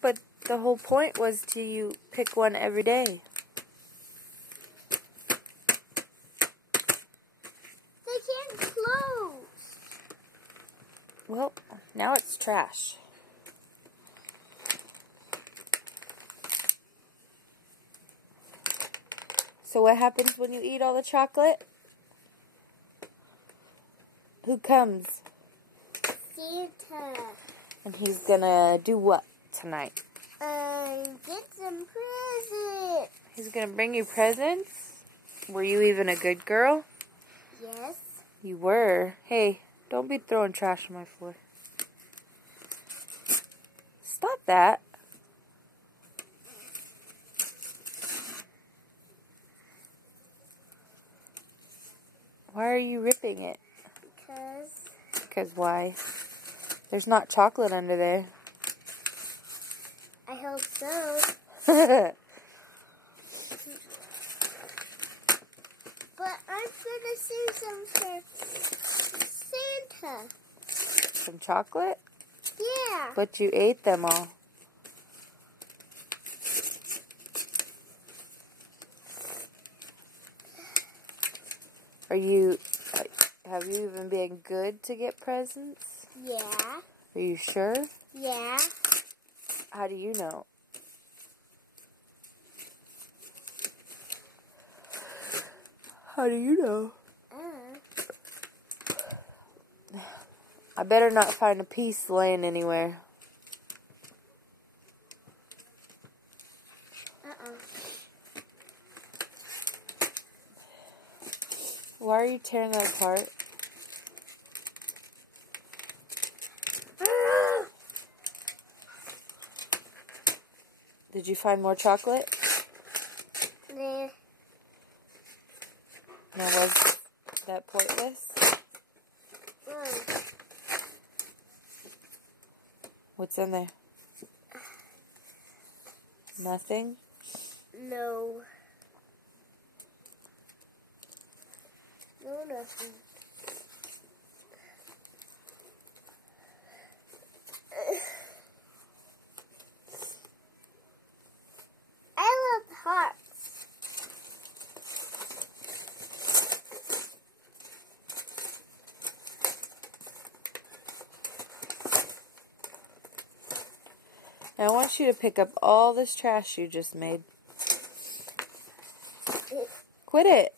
But the whole point was to you pick one every day. They can't close. Well, now it's trash. So what happens when you eat all the chocolate? Who comes? Santa. And he's gonna do what tonight? Get some presents. He's gonna bring you presents? Were you even a good girl? Yes. You were. Hey, don't be throwing trash on my floor. Stop that. Why are you ripping it? Because why? There's not chocolate under there. I hope so. But I'm gonna save some for Santa. Some chocolate? Yeah. But you ate them all. Have you even been good to get presents? Yeah. Are you sure? Yeah. How do you know? How do you know? I better not find a piece laying anywhere. Why are you tearing that apart? Did you find more chocolate? Yeah. Now, was that pointless? What's in there? Nothing? No. No, nothing. I love hearts. Now I want you to pick up all this trash you just made. Quit it.